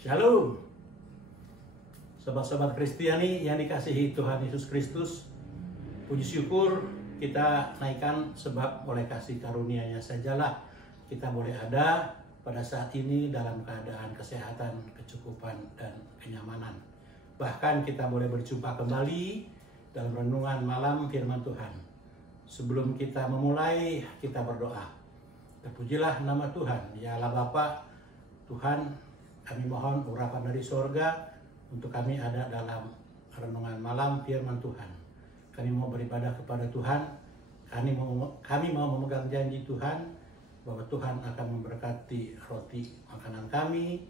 Shalom, sobat-sobat Kristiani yang dikasihi Tuhan Yesus Kristus. Puji syukur kita naikkan sebab oleh kasih karunia-Nya sajalah kita boleh ada pada saat ini dalam keadaan kesehatan, kecukupan, dan kenyamanan. Bahkan kita boleh berjumpa kembali dalam renungan malam firman Tuhan. Sebelum kita memulai, kita berdoa. Terpujilah nama Tuhan, ya Allah Bapa. Tuhan, kami mohon urapan dari sorga untuk kami ada dalam renungan malam firman Tuhan. Kami mau beribadah kepada Tuhan. Kami mau memegang janji Tuhan bahwa Tuhan akan memberkati roti makanan kami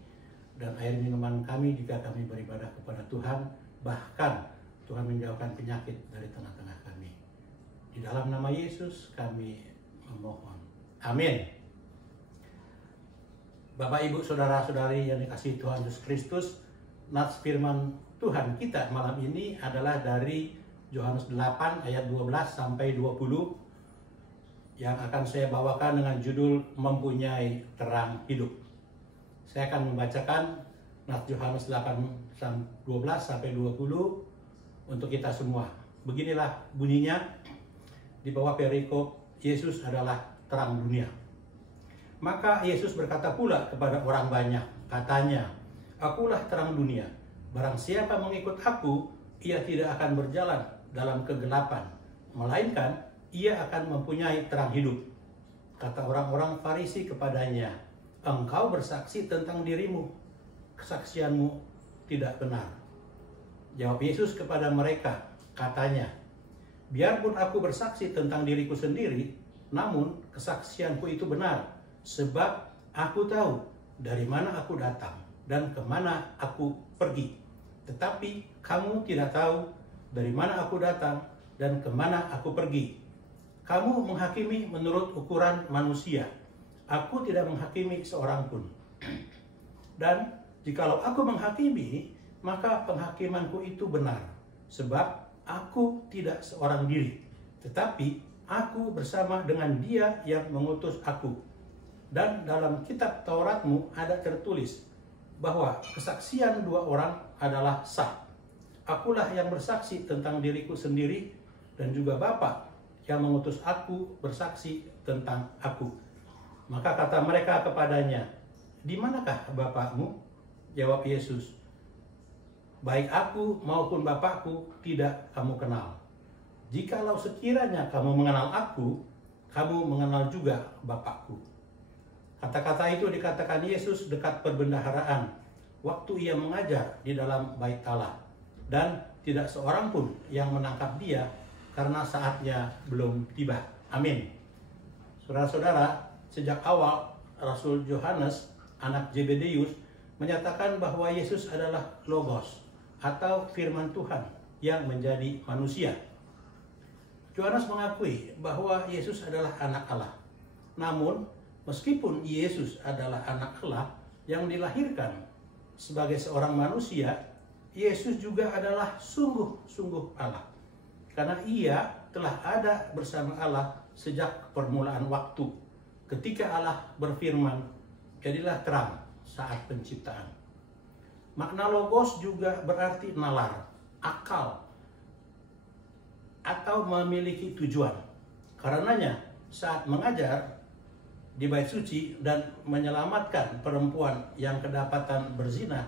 dan air minuman kami jika kami beribadah kepada Tuhan. Bahkan Tuhan menjauhkan penyakit dari tengah-tengah kami. Di dalam nama Yesus kami memohon. Amin. Bapak, Ibu, Saudara-saudari yang dikasihi Tuhan Yesus Kristus, nats firman Tuhan kita malam ini adalah dari Yohanes 8 ayat 12 sampai 20 yang akan saya bawakan dengan judul Mempunyai Terang Hidup. Saya akan membacakan nats Yohanes 8 12 sampai 20 untuk kita semua. Beginilah bunyinya di bawah perikop, Yesus adalah terang dunia. Maka Yesus berkata pula kepada orang banyak, katanya, "Akulah terang dunia. Barang siapa mengikut aku, ia tidak akan berjalan dalam kegelapan, melainkan ia akan mempunyai terang hidup." Kata orang-orang Farisi kepadanya, "Engkau bersaksi tentang dirimu, kesaksianmu tidak benar." Jawab Yesus kepada mereka, katanya, "Biarpun aku bersaksi tentang diriku sendiri, namun kesaksianku itu benar. Sebab aku tahu dari mana aku datang dan kemana aku pergi. Tetapi kamu tidak tahu dari mana aku datang dan kemana aku pergi. Kamu menghakimi menurut ukuran manusia. Aku tidak menghakimi seorang pun. Dan jikalau aku menghakimi, maka penghakimanku itu benar. Sebab aku tidak seorang diri, tetapi aku bersama dengan Dia yang mengutus aku. Dan dalam kitab Tauratmu ada tertulis bahwa kesaksian dua orang adalah sah. Akulah yang bersaksi tentang diriku sendiri, dan juga Bapa yang mengutus aku bersaksi tentang aku." Maka kata mereka kepadanya, "Di manakah Bapakmu?" Jawab Yesus, "Baik aku maupun Bapakku tidak kamu kenal. Jikalau sekiranya kamu mengenal aku, kamu mengenal juga Bapakku." Kata-kata itu dikatakan Yesus dekat perbendaharaan, waktu ia mengajar di dalam bait Allah. Dan tidak seorang pun yang menangkap dia, karena saatnya belum tiba. Amin. Saudara-saudara, sejak awal Rasul Yohanes, anak Zebedeus, menyatakan bahwa Yesus adalah Logos, atau firman Tuhan yang menjadi manusia. Yohanes mengakui bahwa Yesus adalah anak Allah. Namun, meskipun Yesus adalah anak Allah yang dilahirkan sebagai seorang manusia, Yesus juga adalah sungguh-sungguh Allah. Karena ia telah ada bersama Allah sejak permulaan waktu. Ketika Allah berfirman, "Jadilah terang," saat penciptaan. Makna logos juga berarti nalar, akal, atau memiliki tujuan. Karenanya saat mengajar di bait suci dan menyelamatkan perempuan yang kedapatan berzina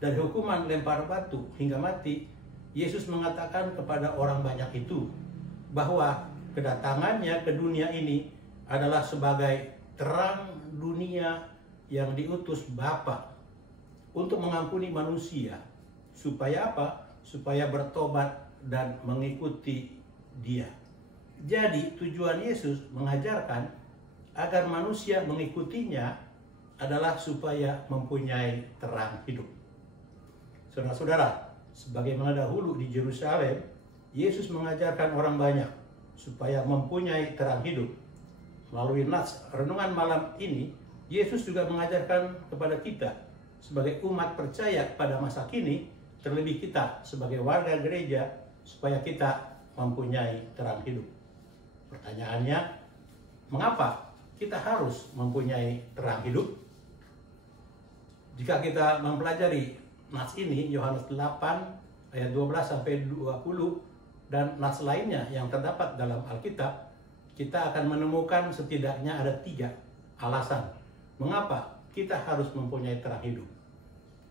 dari hukuman lempar batu hingga mati, Yesus mengatakan kepada orang banyak itu bahwa kedatangannya ke dunia ini adalah sebagai terang dunia yang diutus Bapa untuk mengampuni manusia. Supaya apa? Supaya bertobat dan mengikuti Dia. Jadi tujuan Yesus mengajarkan agar manusia mengikutinya adalah supaya mempunyai terang hidup. Saudara-saudara, sebagaimana dahulu di Yerusalem, Yesus mengajarkan orang banyak supaya mempunyai terang hidup. Melalui nats renungan malam ini, Yesus juga mengajarkan kepada kita sebagai umat percaya pada masa kini, terlebih kita sebagai warga gereja, supaya kita mempunyai terang hidup. Pertanyaannya, mengapa kita harus mempunyai terang hidup? Jika Jika kita mempelajari nas ini, Yohanes 8 ayat 12 sampai 20 dan nas lainnya yang terdapat dalam Alkitab, kita akan menemukan setidaknya ada 3 alasan mengapa kita harus mempunyai terang hidup.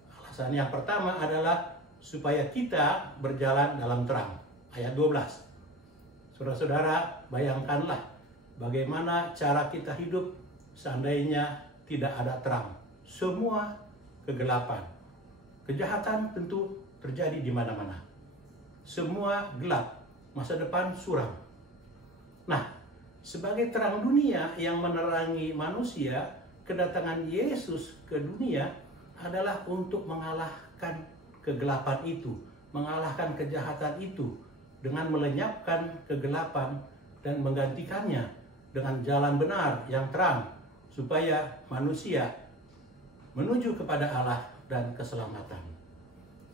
Alasan yang pertama adalah supaya kita berjalan dalam terang. Ayat 12. Saudara-saudara, bayangkanlah bagaimana cara kita hidup seandainya tidak ada terang. Semua kegelapan. Kejahatan tentu terjadi di mana-mana. Semua gelap, masa depan suram. Nah, sebagai terang dunia yang menerangi manusia, kedatangan Yesus ke dunia adalah untuk mengalahkan kegelapan itu, mengalahkan kejahatan itu dengan melenyapkan kegelapan dan menggantikannya dengan jalan benar yang terang supaya manusia menuju kepada Allah dan keselamatan.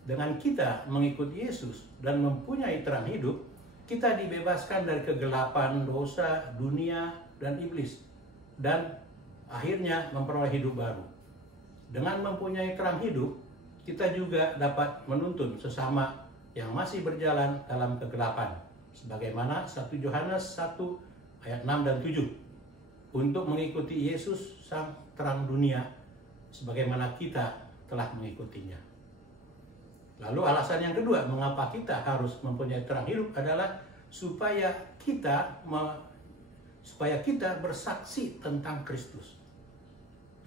Dengan kita mengikut Yesus dan mempunyai terang hidup, kita dibebaskan dari kegelapan dosa, dunia, dan iblis, dan akhirnya memperoleh hidup baru. Dengan mempunyai terang hidup, kita juga dapat menuntun sesama yang masih berjalan dalam kegelapan, sebagaimana 1 Yohanes 1 ayat 6 dan 7, untuk mengikuti Yesus sang terang dunia, sebagaimana kita telah mengikutinya. Lalu alasan yang kedua mengapa kita harus mempunyai terang hidup adalah supaya kita bersaksi tentang Kristus.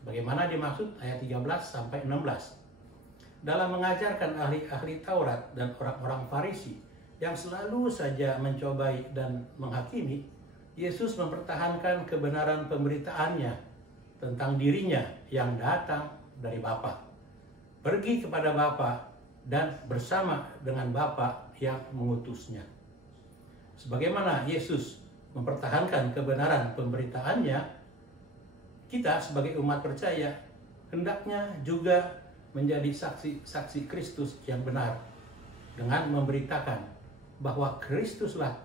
Bagaimana dimaksud ayat 13 sampai 16. Dalam mengajarkan ahli-ahli Taurat dan orang-orang Farisi yang selalu saja mencobai dan menghakimi, Yesus mempertahankan kebenaran pemberitaannya tentang dirinya yang datang dari Bapa. Pergi kepada Bapa dan bersama dengan Bapa yang mengutusnya. Sebagaimana Yesus mempertahankan kebenaran pemberitaannya, kita sebagai umat percaya hendaknya juga menjadi saksi-saksi Kristus yang benar dengan memberitakan bahwa Kristuslah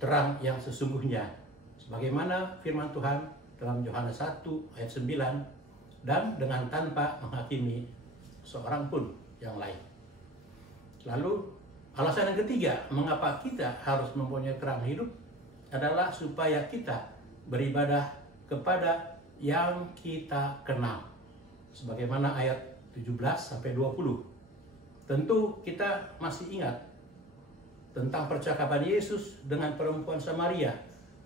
terang yang sesungguhnya, sebagaimana firman Tuhan dalam Yohanes 1 ayat 9, dan dengan tanpa menghakimi seorang pun yang lain. Lalu alasan yang ketiga mengapa kita harus mempunyai terang hidup adalah supaya kita beribadah kepada yang kita kenal, sebagaimana ayat 17 sampai 20. Tentu kita masih ingat tentang percakapan Yesus dengan perempuan Samaria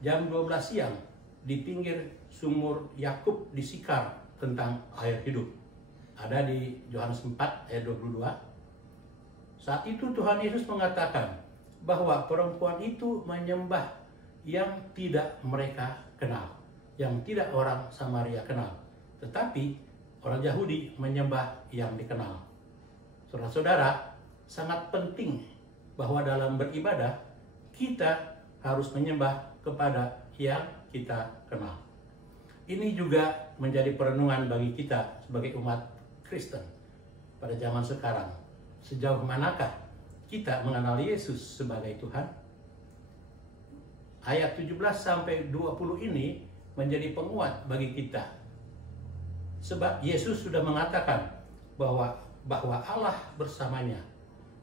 jam 12 siang di pinggir sumur Yakub di Sikar tentang air hidup. Ada di Yohanes 4 ayat 22. Saat itu Tuhan Yesus mengatakan bahwa perempuan itu menyembah yang tidak mereka kenal, yang tidak orang Samaria kenal, tetapi orang Yahudi menyembah yang dikenal. Saudara-saudara, sangat penting bahwa dalam beribadah kita harus menyembah kepada yang kita kenal. Ini juga menjadi perenungan bagi kita sebagai umat Kristen pada zaman sekarang. Sejauh manakah kita mengenal Yesus sebagai Tuhan? Ayat 17 sampai 20 ini menjadi penguat bagi kita. Sebab Yesus sudah mengatakan bahwa Allah bersamanya.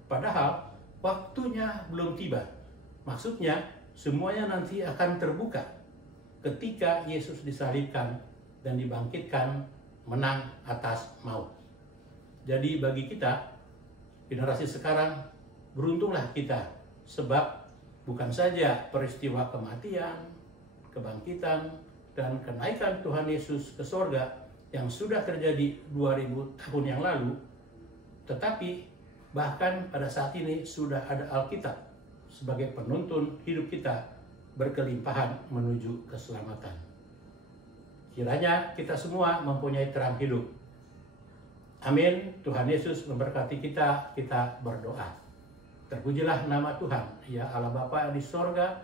Padahal waktunya belum tiba. Maksudnya semuanya nanti akan terbuka ketika Yesus disalibkan dan dibangkitkan menang atas maut. Jadi bagi kita, generasi sekarang, beruntunglah kita, sebab bukan saja peristiwa kematian, kebangkitan, dan kenaikan Tuhan Yesus ke sorga yang sudah terjadi 2000 tahun yang lalu, tetapi bahkan pada saat ini sudah ada Alkitab sebagai penuntun hidup kita berkelimpahan menuju keselamatan. Kiranya kita semua mempunyai terang hidup. Amin. Tuhan Yesus memberkati kita berdoa. Terpujilah nama Tuhan, ya Allah Bapa di sorga,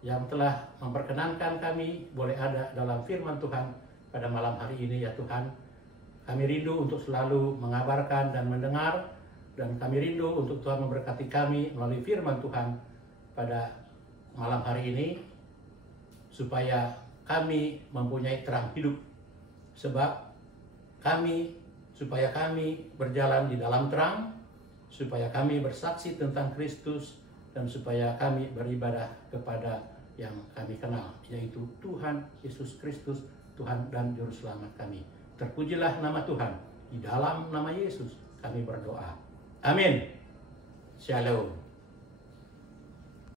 yang telah memperkenankan kami boleh ada dalam firman Tuhan pada malam hari ini, ya Tuhan. Kami rindu untuk selalu mengabarkan dan mendengar, dan kami rindu untuk Tuhan memberkati kami melalui firman Tuhan pada malam hari ini, supaya kami mempunyai terang hidup, sebab kami supaya kami berjalan di dalam terang, supaya kami bersaksi tentang Kristus, dan supaya kami beribadah kepada yang kami kenal, yaitu Tuhan Yesus Kristus, Tuhan dan Juru Selamat kami. Terpujilah nama Tuhan. Di dalam nama Yesus kami berdoa. Amin. Shalom.